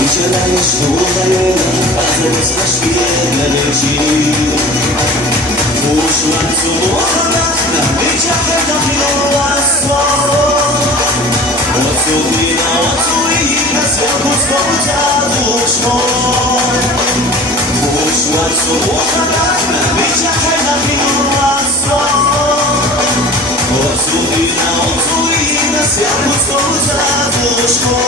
Wycielajesz udajemy, razem z śmierci. Uszła cudowna, na bycia tego miłostwo. Odsłonina, sercu słońca duszą. Uszła cudowna, na bycia tego miłostwo. Odsłonina, sercu słońca duszą.